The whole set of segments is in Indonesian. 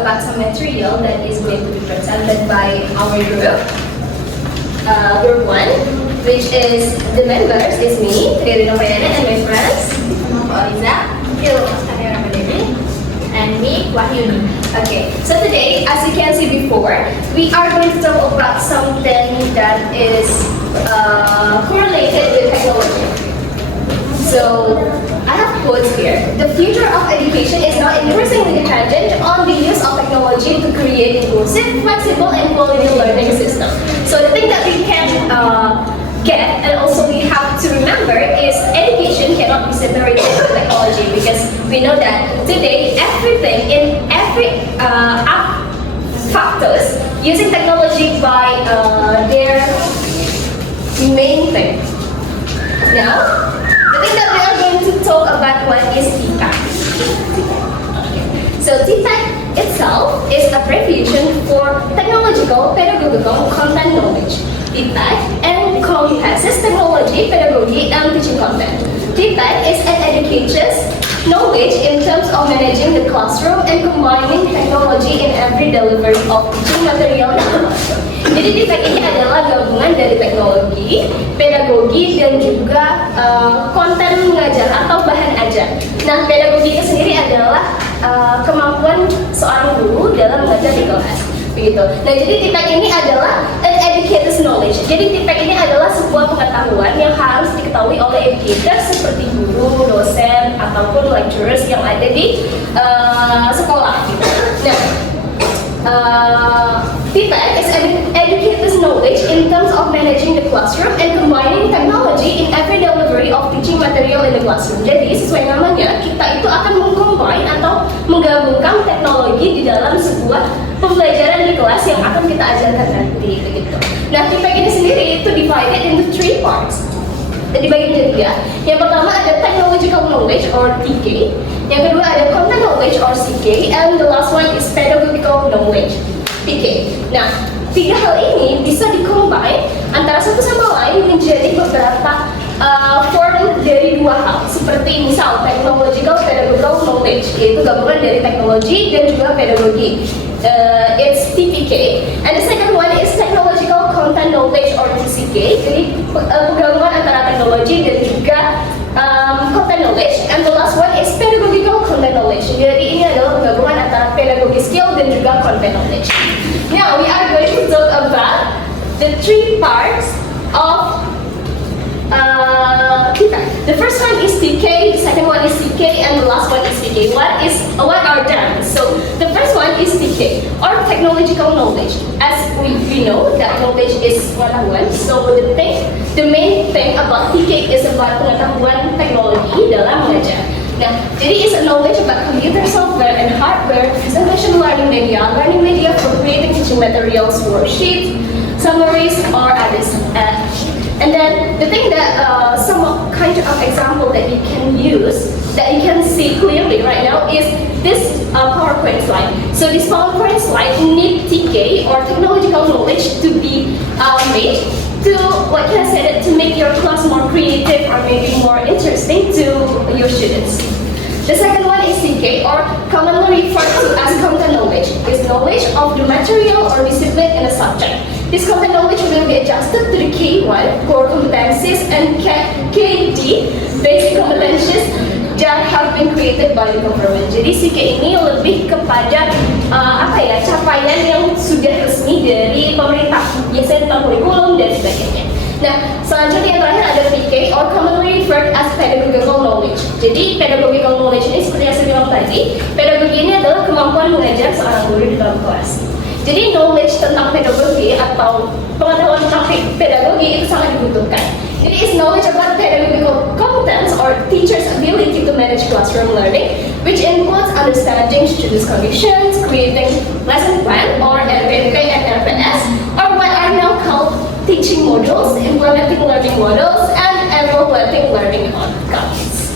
about some material that is going to be presented by our group. Group 1, which is the members, is me, Trina Noviana, and my friends. Oriza, and me, Wahyuni. Okay, so today, as you can see before, we are going to talk about something that is correlated with technology. So, I have quotes here. The future of education is now increasingly dependent on the use of technology to create inclusive, flexible, and quality learning system. So the thing that we can get, and also we have to remember, is education cannot be separated from technology, because we know that today everything in every factors using technology by their main thing. Now, the thing that we are going to talk about one is TPACK. So TPACK itself is abbreviation for Technological Pedagogical Content Knowledge. TPACK encompasses technology, pedagogy, and teaching content. TPACK is an educator's knowledge in terms of managing the classroom and combining technology in every delivery of teaching material in the classroom. Jadi TPACK ini adalah gabungan dari teknologi, pedagogi, dan juga konten mengajar atau bahan ajar. Nah, pedagogi itu sendiri adalah kemampuan seorang guru dalam mengajar di kelas. Begitu. Nah, jadi TPACK ini adalah an educator's knowledge. Jadi TPACK ini adalah sebuah pengetahuan yang harus diketahui oleh educator seperti guru, dosen, ataupun lecturers yang ada di sekolah. Gitu. Nah, TPACK is an educator's knowledge in terms of managing the classroom and combining technology in every delivery of teaching material in the classroom. Jadi sesuai namanya, kita itu akan mengcombine atau menggabungkan teknologi di dalam sebuah pembelajaran di kelas yang akan kita ajarkan nanti. Begitu. Nah, TPACK ini sendiri itu divided into 3 parts. Dibagi menjadi 3. Yang pertama ada technological knowledge or TK. Yang kedua ada content knowledge or CK, and the last one is pedagogical knowledge, PK. Nah, 3 hal ini bisa dikombine antara satu sama lain menjadi beberapa form dari 2 hal. Seperti misal technological pedagogical knowledge, yaitu gabungan dari teknologi dan juga pedagogi. It's TPK. And the second one is technological content knowledge or TCK. Jadi penggabungan antara teknologi dan juga content knowledge. And the last one is pedagogical content knowledge. Jadi ini adalah penggabungan antara pedagogi skill dan juga content knowledge. Now we are going to talk about the 3 parts of TPACK. The first one is TK, the second one is CK, and the last one is PK. What are them? So the first one is TK, or technological knowledge. As we know that knowledge is pengetahuan. So the main thing about TK is about pengetahuan teknologi dalam mengajar. Nah, jadi is a knowledge about computer software and hardware, presentation learning media for creating teaching materials, worksheets, summaries, or others. And then the thing that some kind of example that you can use, that you can see clearly right now, is this PowerPoint slide. So this PowerPoint slide need TK or technological knowledge to be made to, what can I say, that to make your class more creative or maybe more interesting to your students. The second one is CK, or commonly referred to as content knowledge. Is knowledge of the material or discipline in a subject. This content knowledge will be adjusted to the K1, core competencies, and KD, basic competencies that have been created by the government. Jadi CK ini lebih kepada capaian yang sudah resmi dari pemerintah, biasanya tentang kurikulum dan sebagainya. Nah, selanjutnya yang terakhir ada PK, or commonly referred as pedagogical knowledge. Jadi pedagogical knowledge ini seperti yang saya bilang tadi, pedagogi ini adalah kemampuan mengajar seorang guru di dalam kelas. Jadi knowledge tentang pedagogi atau pengetahuan tentang pedagogi itu sangat dibutuhkan. Jadi is knowledge about pedagogical competence or teacher's ability to manage classroom learning, which includes understanding students' conditions, creating lesson plan or LPP and LPS, or what are now called teaching modules, implementing learning models, and evaluating learning outcomes.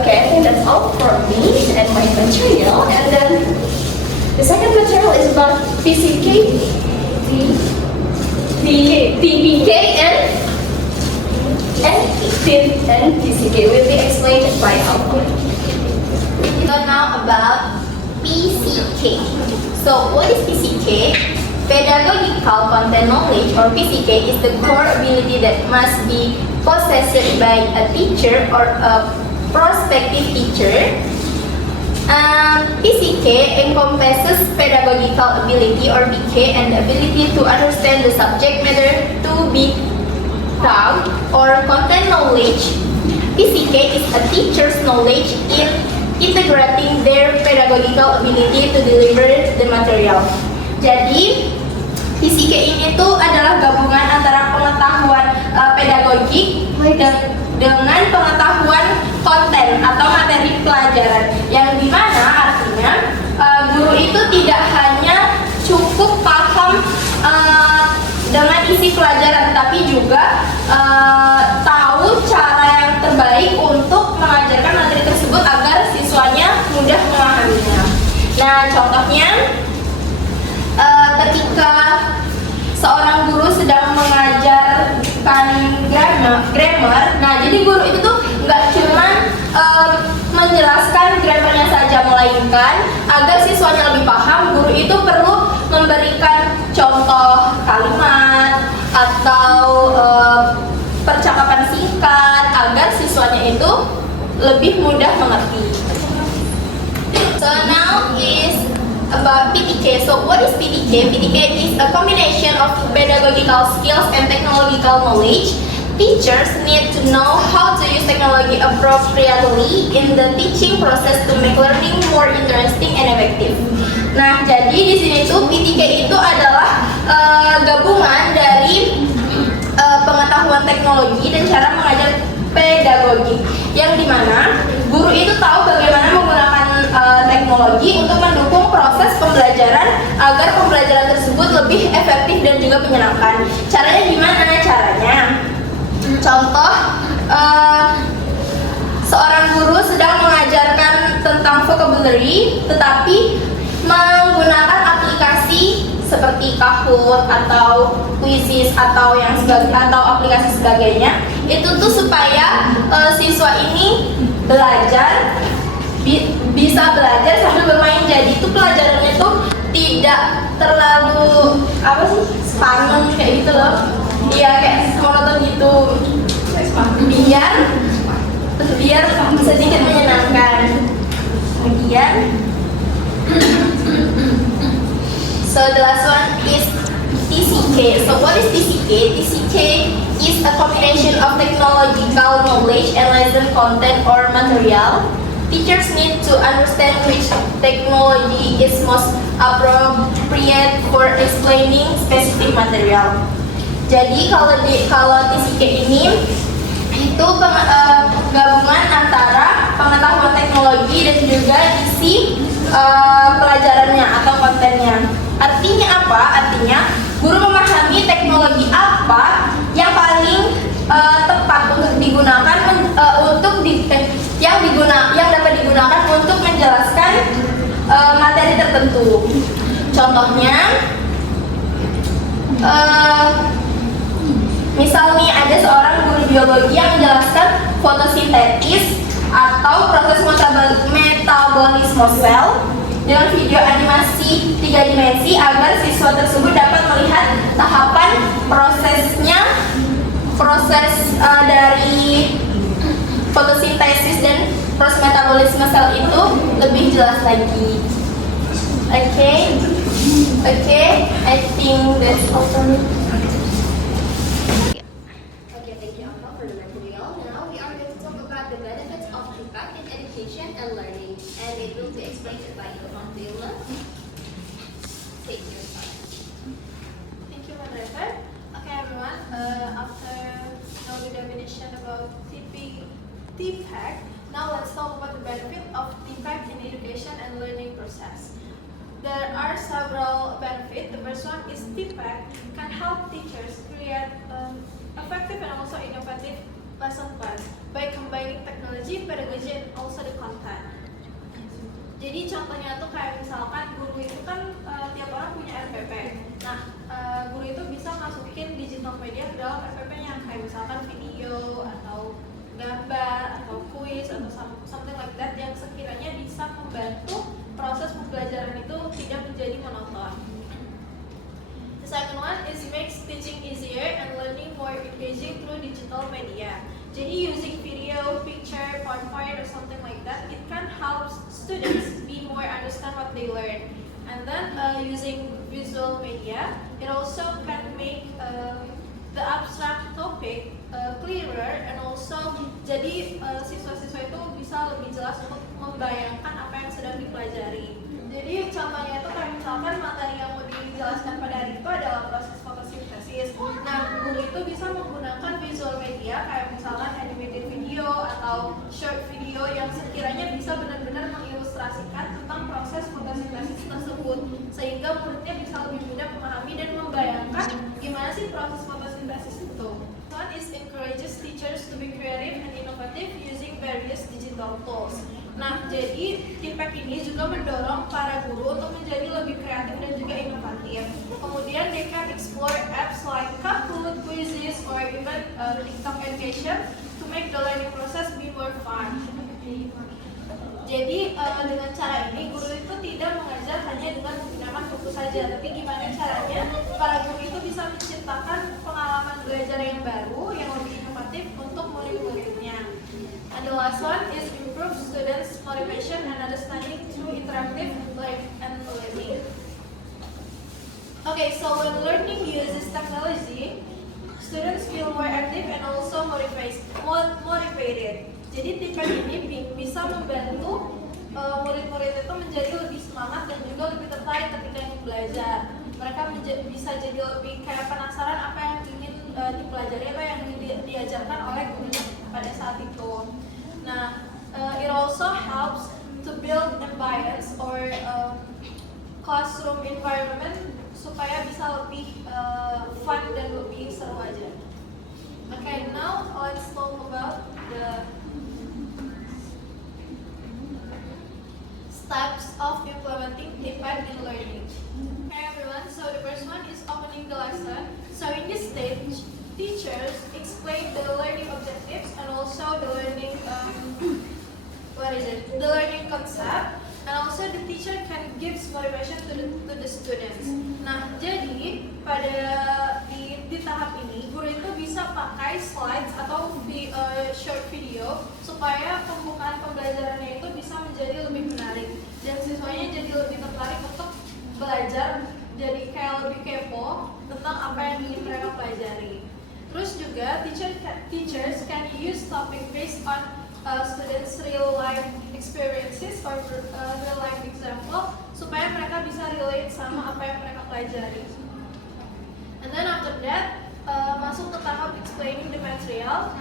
Okay, I think that's all for me and my material. And then the second material is about PCK, PPK, and TCK will be explained by Alpha. So now about PCK. So what is PCK? Pedagogical content knowledge, or PCK, is the core ability that must be possessed by a teacher or a prospective teacher. PCK encompasses pedagogical ability, or PK, and the ability to understand the subject matter to be taught, or content knowledge. PCK is a teacher's knowledge in integrating their pedagogical ability to deliver the material. Jadi, PCK ini tuh adalah gabungan antara pengetahuan pedagogik dengan pengetahuan konten atau materi pelajaran, yang dimana artinya guru itu tidak hanya cukup paham dengan isi pelajaran, tapi juga tahu cara yang terbaik untuk mengajarkan materi tersebut agar siswanya mudah memahaminya. Nah, contohnya ketika seorang guru sedang mengajarkan grammar, nah jadi guru itu tuh nggak cuma menjelaskan grammarnya saja, melainkan agar siswanya lebih paham, guru itu perlu memberikan contoh kalimat atau percakapan singkat agar siswanya itu lebih mudah mengerti. So now is about PTK. So what is PTK? PTK is a combination of pedagogical skills and technological knowledge. Teachers need to know how to use technology appropriately in the teaching process to make learning more interesting and effective. Nah, jadi di sini tuh PTK itu adalah gabungan dari pengetahuan teknologi dan cara mengajar pedagogi, yang dimana guru itu tahu bagaimana menggunakan teknologi untuk mendukung proses pembelajaran agar pembelajaran tersebut lebih efektif dan juga menyenangkan. Caranya gimana? Caranya, contoh, seorang guru sedang mengajarkan tentang vocabulary, tetapi menggunakan aplikasi seperti Kahoot atau Quizizz atau atau aplikasi sebagainya. Itu tuh supaya siswa ini bisa belajar sambil bermain. Jadi itu pelajarannya tuh tidak terlalu panen kayak gitu loh. Iya, kayak monoton gitu. Biar sedikit menyenangkan. Kemudian so the last one is TCK. So what is TCK? TCK is a combination of technological knowledge and lesson content or material. Teachers need to understand which technology is most appropriate for explaining specific material. Jadi kalau TCK ini itu gabungan antara pengetahuan teknologi dan juga isi pelajarannya atau kontennya. Artinya apa? Artinya guru memahami teknologi apa yang paling tepat untuk digunakan yang dapat digunakan untuk menjelaskan materi tertentu. Contohnya, misal nih ada seorang guru biologi yang menjelaskan fotosintesis atau proses metabolisme sel dengan video animasi 3 dimensi agar siswa tersebut dapat melihat tahapan proses dari fotosintesis dan proses metabolisme sel itu lebih jelas lagi. Okay, I think that's all for me. Okay, thank you Anka for the material. Now we are going to talk about the benefits of impact in education and learning, and it will be explained by Ilham Taylor. Take your time. Thank you, moderator. Okay, everyone. After know the definition about TPAC, now let's talk about the benefit of TPAC in education and learning process. There are several benefits. The first one is TPAC can help teachers create effective and also innovative lesson plans by combining technology, pedagogy, and also the content. Jadi contohnya tuh kayak misalkan guru itu kan tiap orang punya RPP. Nah, guru itu bisa masukin digital media ke dalam RPP-nya, kayak misalkan video atau gambar atau kuis atau something like that yang sekiranya bisa membantu proses pembelajaran monoton. The second one is makes teaching easier and learning more engaging through digital media. Jadi using video, picture, PowerPoint or something like that, it can help students be more understand what they learn. And then using visual media, it also can make the abstract topic clearer and also jadi siswa-siswa itu bisa lebih jelas untuk membayangkan apa yang sedang dipelajari. Jadi contohnya itu kayak misalkan materi yang mau dijelaskan pada hari itu adalah proses fotosintesis. Nah, guru itu bisa menggunakan visual media kayak misalkan animated video atau short video yang sekiranya bisa benar-benar mengilustrasikan tentang proses fotosintesis tersebut, sehingga muridnya bisa lebih mudah memahami dan membayangkan gimana sih proses fotosintesis itu. One is encourages teachers to be creative and innovative using various digital tools. Nah, jadi TIPEK ini juga mendorong para guru untuk menjadi lebih kreatif dan juga inovatif. Kemudian they can explore apps like Kahoot, Quizzes, or even TikTok Education to make the learning process be more fun. Jadi dengan cara ini guru itu tidak mengajar hanya dengan menggunakan buku saja, tapi gimana caranya para guru itu bisa menciptakan pengalaman belajar yang baru, yang lebih inovatif untuk murid-muridnya. And the last one is improve students' motivation and understanding through interactive learning and learning. Okay, so when learning uses technology, students feel more active and also motivated. Jadi TIPEK ini bisa membantu murid-murid itu menjadi lebih semangat dan juga lebih tertarik ketika ingin belajar. Mereka bisa jadi lebih kayak penasaran apa yang ingin dipelajari, apa yang ingin diajarkan oleh gurunya pada saat itu. Nah, it also helps to build ambience or classroom environment supaya bisa lebih fun dan lebih seru aja. Okay, now let's talk about the steps of implementing TIPEK in learning. Okay everyone, so the first one is opening the lesson. So in this stage, teachers explain the learning objectives and also the learning, the learning concept, and also the teacher can give motivation to the students. Nah, jadi di tahap ini guru itu bisa pakai slides atau short video supaya pembukaan pembelajarannya itu bisa menjadi lebih menarik dan siswanya jadi lebih tertarik untuk belajar, jadi kayak lebih kepo tentang apa yang ingin mereka pelajari. Terus juga teachers can use topic based on students' real life experiences or real life example supaya mereka bisa relate sama apa yang mereka pelajari. And then after that, masuk ke tahap explaining the material.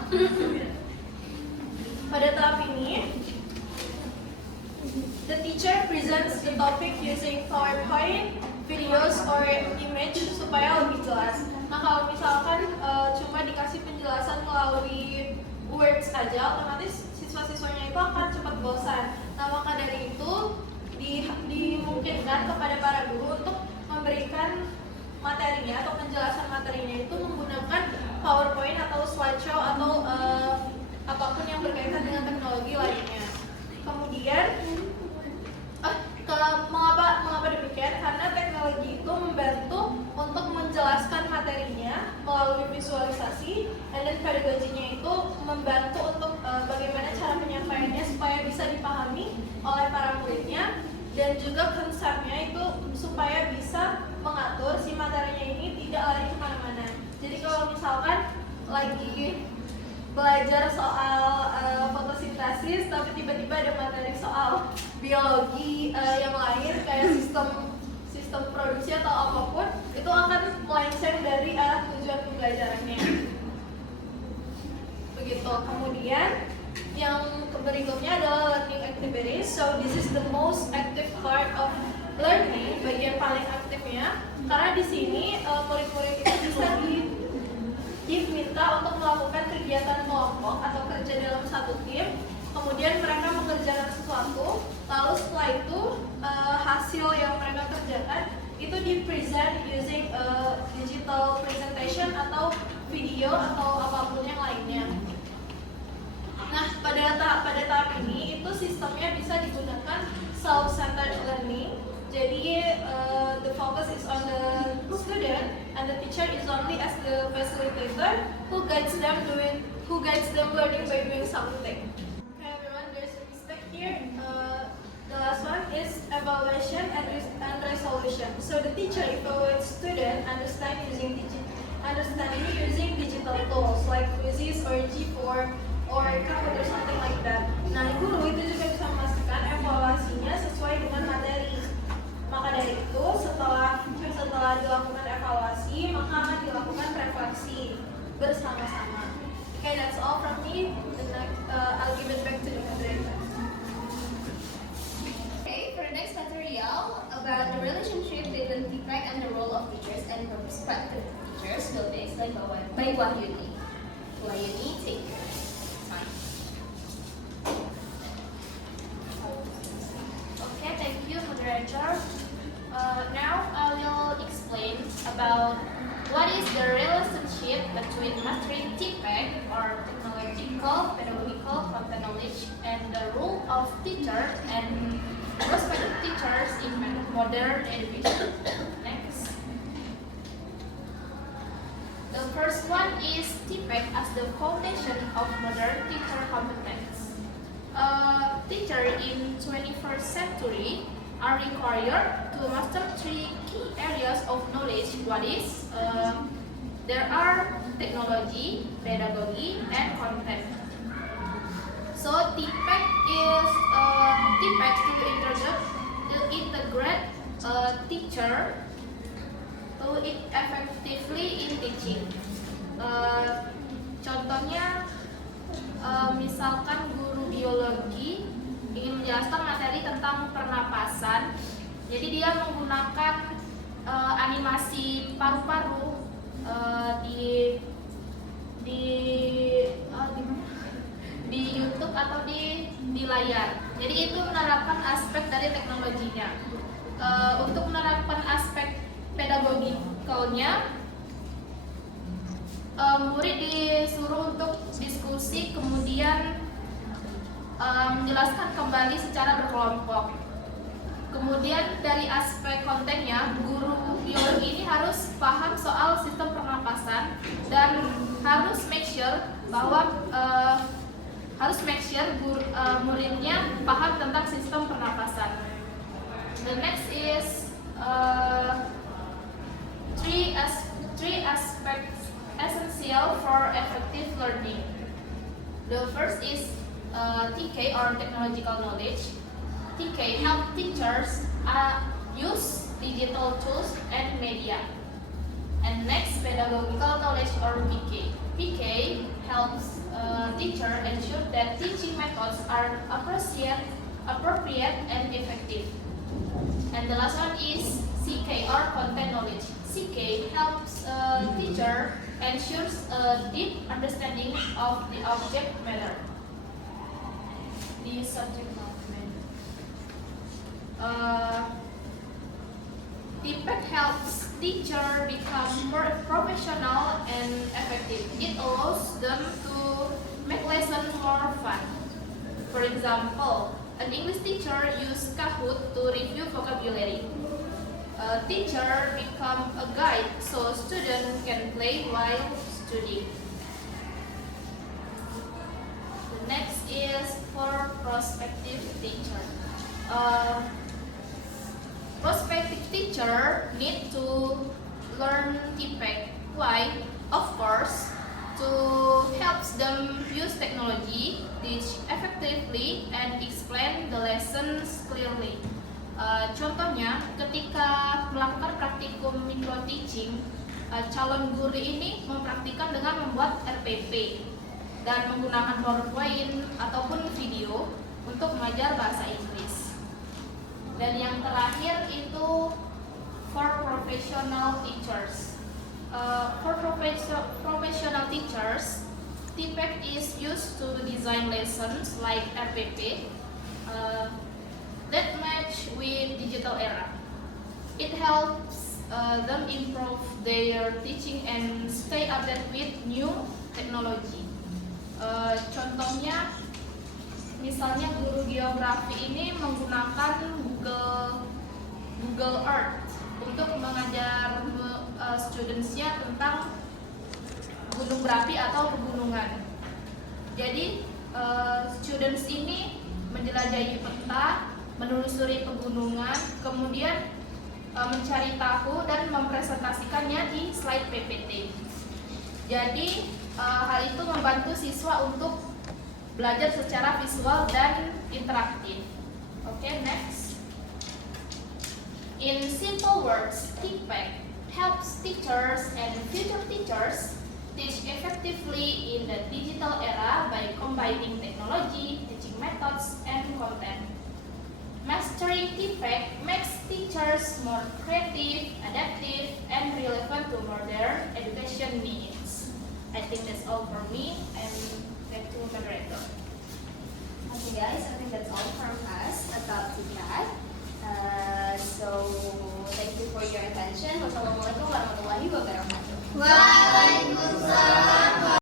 Pada tahap ini, the teacher presents the topic using PowerPoint, videos, or image supaya lebih jelas. Nah, kalau misalkan cuma dikasih penjelasan melalui words saja, otomatis siswa-siswanya itu akan cepat bosan. Nah, maka dari itu dimungkinkan kepada para guru untuk memberikan materinya atau penjelasan materinya itu menggunakan PowerPoint atau slideshow atau apapun yang berkaitan dengan teknologi lainnya. Kemudian mengapa demikian? Karena teknologi itu membantu untuk menjelaskan materinya melalui visualisasi, dan pedagoginya itu membantu untuk bagaimana cara penyampaiannya supaya bisa dipahami oleh para muridnya, dan juga konsepnya itu supaya bisa mengatur si materinya ini tidak lari kemana-mana. Jadi kalau misalkan lagi belajar soal fotosintesis tapi tiba-tiba ada materi soal biologi yang lain kayak sistem produksi atau apapun, itu akan melenceng dari arah tujuan pembelajarannya. Begitu. Kemudian yang berikutnya adalah learning activities. So this is the most active part of learning, bagian paling aktifnya, karena di sini murid-murid itu bisa diminta untuk melakukan kegiatan kelompok atau kerja dalam satu tim. Kemudian mereka mengerjakan sesuatu, lalu setelah itu hasil yang mereka kerjakan itu di-present using digital presentation atau video atau apapun yang lainnya. Nah, pada tahap ini itu sistemnya bisa digunakan self-centered learning. Jadi tutor who guides them learning by doing something. Okay, everyone, there's a mistake here. The last one is evaluation and resolution. So the teacher evaluates student understanding using digital tools like Quizzes or G4 or Kahoot or something like that. Nah, guru itu juga bisa memastikan evaluasinya sesuai dengan materi. Maka dari itu, setelah dilakukan evaluasi, maka akan dilakukan refleksi bersama-sama. Okay, that's all from me. I'll give it back to the moderator. Okay, for the next material about the relationship between TPEC and the role of teachers and prospective teachers will be explained by Wahyuni. Wahyuni, take your time. Okay, thank you, moderator. Now I will explain about what is the relationship between mastering TPEC or technological, pedagogical, content knowledge and the role of teacher and prospective teachers in modern education. Next. The first one is TPEC as the foundation of modern teacher competence. Teacher in 21st century are required to master three key areas of knowledge. What is? There are technology, pedagogy, and content. So TPEC is TPEC to integrate teacher to effectively in teaching. Contohnya, misalkan guru biologi ingin menjelaskan materi tentang pernapasan, jadi dia menggunakan animasi paru-paru di YouTube atau di layar. Jadi itu menerapkan aspek dari teknologinya. Untuk menerapkan aspek pedagogikalnya, murid disuruh untuk diskusi, kemudian menjelaskan kembali secara berkelompok. Kemudian dari aspek kontennya, guru biologi ini harus paham soal sistem pernapasan dan harus make sure bahwa muridnya paham tentang sistem pernapasan. The next is three aspects essential for effective learning. The first is TK or technological knowledge. TK help teachers use digital tools and media. And next, pedagogical knowledge or PK. PK helps teacher ensure that teaching methods are appropriate and effective. And the last one is CK or content knowledge. CK helps teacher ensures a deep understanding of the object matter. The subject matter. TPEC helps teacher become more professional and effective. It allows them to make lesson more fun. For example, an English teacher use Kahoot to review vocabulary. A teacher become a guide so students can play while studying. The next is for prospective teacher. Prospective teacher need to learn TPEC. Why? Of course, to help them use technology, teach effectively, and explain the lessons clearly. Contohnya, ketika melakukan praktikum micro teaching, calon guru ini mempraktikkan dengan membuat RPP dan menggunakan PowerPoint ataupun video untuk mengajar bahasa Inggris. Dan yang terakhir itu for professional teachers. For professional teachers, TPEC is used to design lessons like RPP that match with digital era. It helps them improve their teaching and stay updated with new technology. Contohnya, misalnya guru geografi ini menggunakan Google Earth untuk mengajar studentsnya tentang gunung berapi atau pegunungan. Jadi students ini menjelajahi peta, menelusuri pegunungan, kemudian mencari tahu dan mempresentasikannya di slide PPT. Jadi hal itu membantu siswa untuk belajar secara visual dan interaktif. Oke, next. In simple words, TPEC helps teachers and future teachers teach effectively in the digital era by combining technology, teaching methods, and content. Mastering TPEC makes teachers more creative, adaptive, and relevant to modern education needs. I think that's all for me, and back to moderator. Okay guys, I think that's all from us about TPEC. So thank you for your attention. Wassalamualaikum warahmatullahi wabarakatuh. Waalaikumsalam.